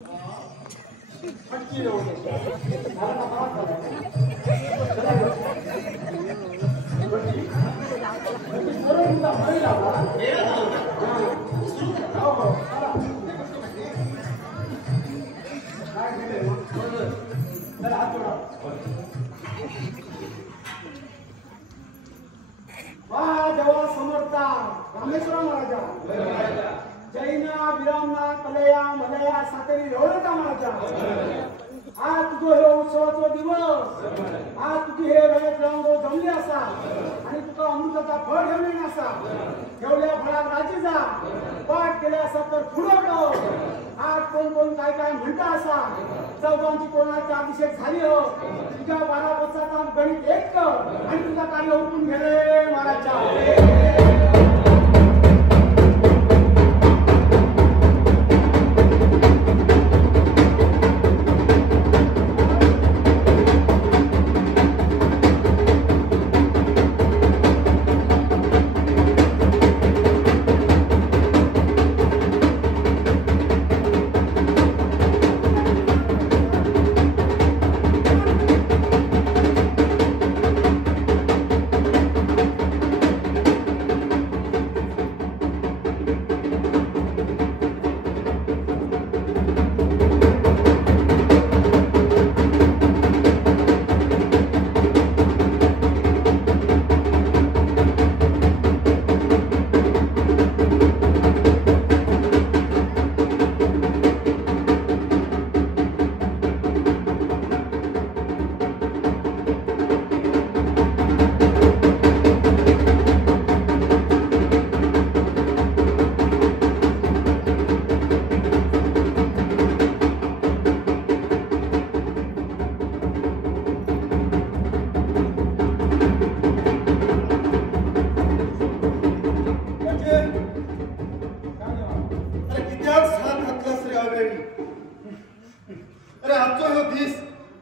देवा समर्था रामेश्वर महाराजा जैना विरामना कलया मलया सातरी एवढा महाराजा आज तुझो हे उत्सवाचो दिवस आज तुझी हे वेळेत रंग जमली असा आणि तुका अमृताचा फळ घेऊन असा जेवढ्या फळात राजी जा पाठ केल्या असा तर पुढं जाओ आज कोण कोण काय काय म्हणता असा चौघांची कोणाची अभिषेक झाली हो तुझ्या 12 वर्षाचा गणित एक कर आणि तुझा कार्य उठून गेले महाराजा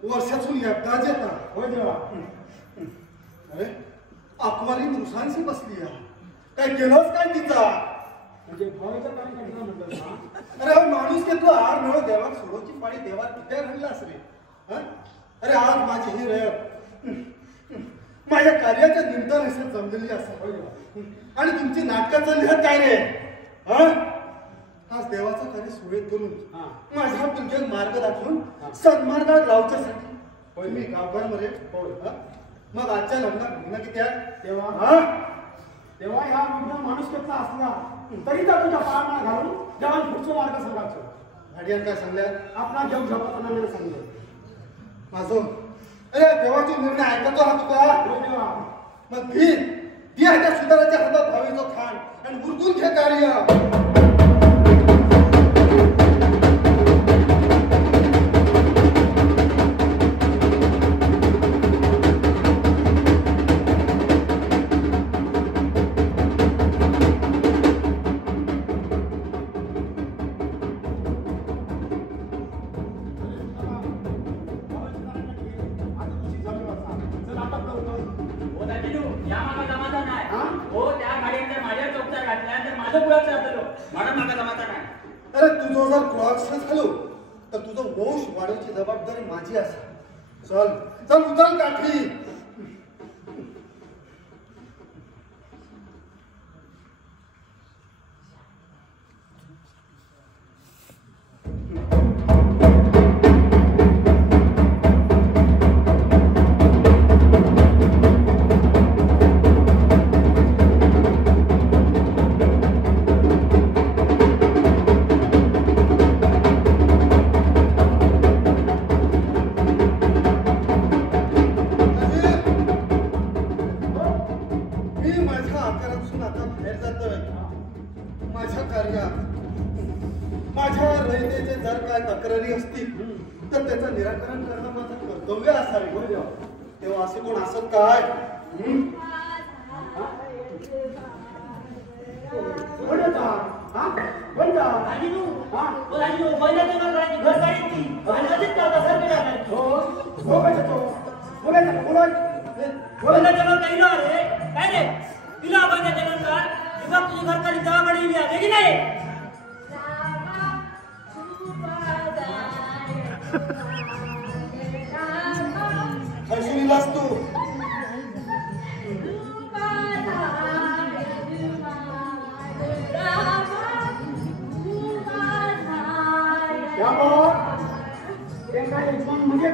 वर्षातून एकदाच येता होय देवा अरे अकवारी दिवसांची बसली आहे काय केलंच काय तिचा म्हणजे भावाचा काय करणार म्हणतो ना अरे माणूस घेतलो आर नळ देवाक सोडोची पाळी देवात किती घडला असरे अरे आज माझी ही रे माझ्या कार्याच्या निमित्ताने जमलेली असं आणि तुमची नाटकाचं लिहत काय रे आज देवाचं कार्य सुरेत करून माझ्या तुमचे मार्ग दाखवून सन्मार्गात लावच्यासाठी होय मी गावभरमध्ये होय मग आजच्या लग्नात लग्न किती आहे तेव्हा या विघ्न माणूस कसा असला तरी तर तुझ्या पाळणा घालून देवाला पुढचं मार्ग सांगायचं भाडियान काय सांगल्या आपला घेऊन झोपताना मी सांगतो माझं अरे देवाचे निर्णय ऐकतो हा तुका देवा मग ती आहे त्या सुधाराच्या हातात भावीचं खाण आणि उरतून घे कार्य अरे तुझं जर क्रॉक्स झालो तर तुझं वंश वाढवची जबाबदारी माझी असा चल चल उचल काठी माझ्या रयतेचे जर काय तक्रारी असतील तर त्याचं निराकरण करणं माझं कर्तव्य असावे तेव्हा असे कोण असत काय नाही हर्षुनीलाच तू म्हणजे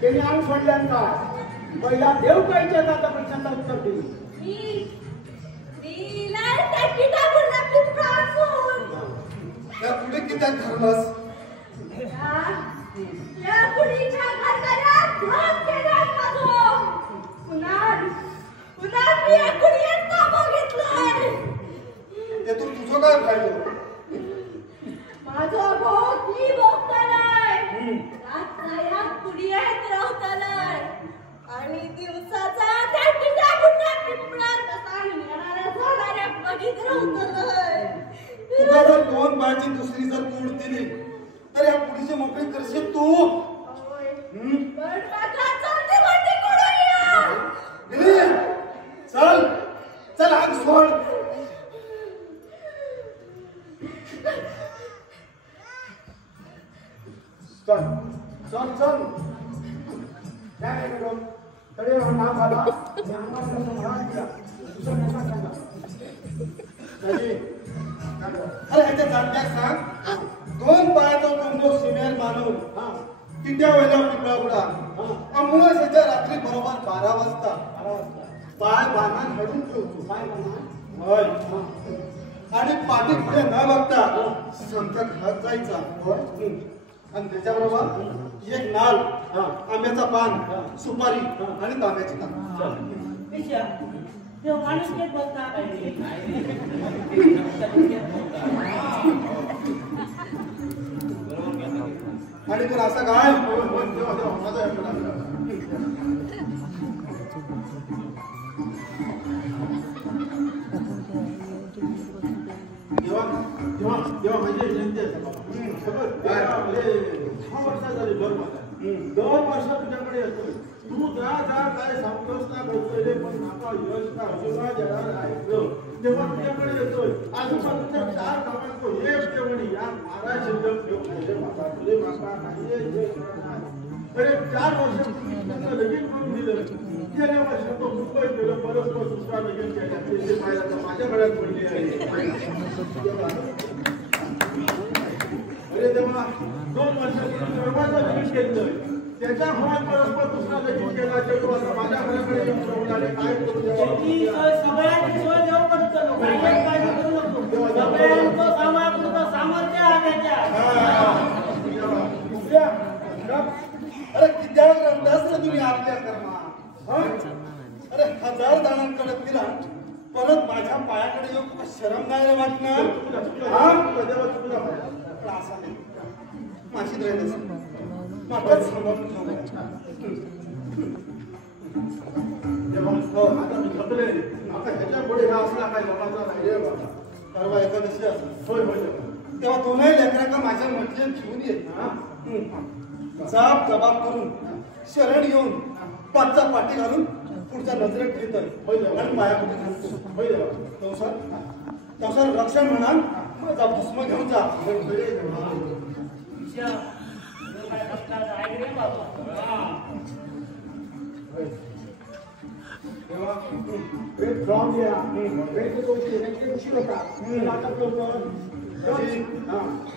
त्याने अंग सोडल्यान काय पहिला देव कायच्या आता प्रश्नाचा उत्तर दे. त्या पुढे किती ठरलंस ते तू तुझं काय फायदो माझा भोग मी भोगतालाय रात्रा कुडियात राहतालाय आणि दिवसाचा त्या टिटा बुटा पिंपळात कसा येणाऱ्या जाणाऱ्या बघित राहतालाय. तुला जर दोन बाळची दुसरी जर कूड दिली तर या पुढीची मोकळी करशील तू. पण माझा चालते वाटे कोणूया चल चल आग सोड. चल चल चल काय करू तरी नाव झाला मी अंगात म्हणा दिला दुसरं नका सांगा. अरे ह्याच्या जाणत्याक सांग दोन पायाचा कोंबो सीमेर बांधून तिथ्या वेळेला पिपळा उडा अमावास्येच्या रात्री बरोबर 12 वाजता पाय बांधून हडून ठेवतो. काय म्हणा होय आणि पाठी पुढे न बघता संत घरात जायचा. आणि त्याच्याबरोबर एक नाल आंब्याचा पान सुपारी आणि तांब्याची ताक. तो माणूस के बोलता आणि पण असं काय जेव्हा म्हणजे जयंती असते बाबा 6 वर्षात झाली बरोबर 2 वर्ष तुझ्याकडे येतोय तू जा काय सांगतोस ना बोलतोय पण नाका यश ना आशीर्वाद येणार आहे तेव्हा तुझ्याकडे येतोय आजूबाजूच्या 4 गावांतो एक देवणी या महाराज शिल्लक घेऊन माझे बाबा तुझे बाबा नाही अरे 4 वर्ष त्याचं लगीन करून दिलं. गेल्या वर्षी तो मुंबई गेलं परस्पर दुसरा लगीन केला ते पाहिलं तर माझ्या गळ्यात पडली आहे. अरे तेव्हा 2 वर्षापूर्वी सर्वांचं लगीन केलं त्याच्या हवात परस्पर दुसरा लगीन केला तेव्हा आता माझ्या घराकडे येऊन प्रभूला काय करू सगळ्यांची सोय देऊ करतो काही काळजी करू नको सगळ्यांचं सामाजिक सामर्थ्य आहे त्याच्या. अरे किती रंगदास तुम्ही आपल्या कर्मा. अरे 1000 जणांकडे फिरा परत माझ्या पायाकडे येऊन तुला शरम नाही वाटणार. माझी द्रैत मात्रच सांभाळून आता मी थकले आता ह्याच्या पुढे हा असला काय जमाचा नाही रे बाबा. परवा एकादशी असं होय होय तेव्हा दोनही लेकरांना माझ्या म्हटले घेऊन येत जाब जबाब करून शरण येऊन पाचचा पाठी घालून पुढच्या नजरेत घेतोय आणि पायापुढे घालतो. तसं रक्षण म्हणा माझा भस्म घेऊन जा.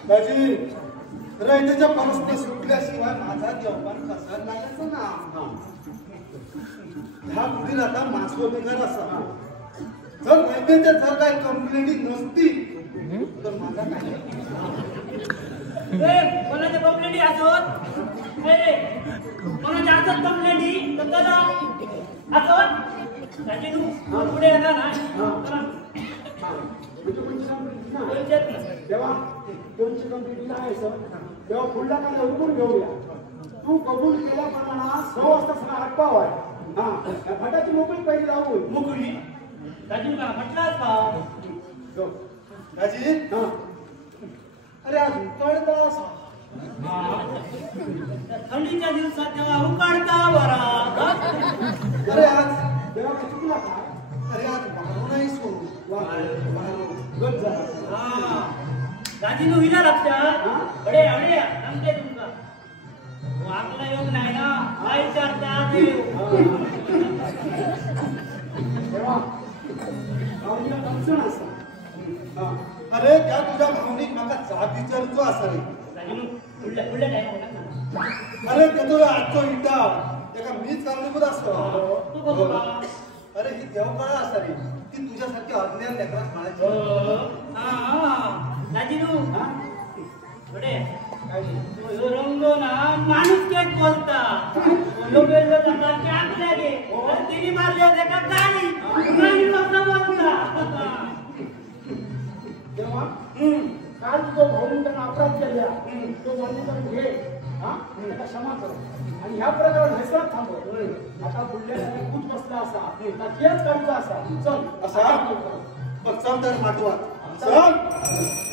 दाजी रयतेच्या परस्पर सुटल्याशिवाय माझा देवपान कसा लागायचा ना. ह्या पुढील आता मासव बिगर असा जर रयतेच्या जर काही कंप्लेंटी नसती तर माझा काय कोणाच्या कंप्लेंटी असत कोणाच्या असत कंप्लेंटी तर त्याला असत पुढे येणार तेव्हा दोनशे कंप्लीट नाही सर तेव्हा पुढला काय लवकर घेऊया. तू कबूल केल्याप्रमाणे 6 वाजता सगळा आटपाव आहे. हा फटाची मोकळी पहिली जाऊ मोकळी दाजी का म्हटलास का दाजी अरे आज उकाडतास थंडीच्या दिवसात तेव्हा उकाडता बरा. अरे आज तेव्हा काय चुकला का अरे आज बाहेर नाही सो गप झाला. दाजी तू विना लक्षात अडे अडे सांगते तुमका आपला योग नाही ना काय विचारता देव तेव्हा भावनीला कमसण असा हा. अरे त्या तुझ्या भावनीक माका जाब विचारचो असा रे राजू पुढल्या टाइम होणार ना अरे ते तुला आजचो इटा एका मीच कारणीभूत असतो तू बघू का अरे ही देवकाळा असा रे ती तुझ्यासारखी अज्ञान लेकरात काळाची राजीनू थोडे रंग ना माणूस केट बोलता लोकेल जाता चाक लागे तिने मारले होते का गाणी बोलता तेव्हा काल तुझा भाऊ त्यांना अपराध केला तो मान्य करून घे हा त्याला क्षमा कर आणि ह्या प्रकारे हैसरात थांबव आता बुडल्याने खूप बसला असा तेच काढचा असा चल असा बघ चल तर माटवा चल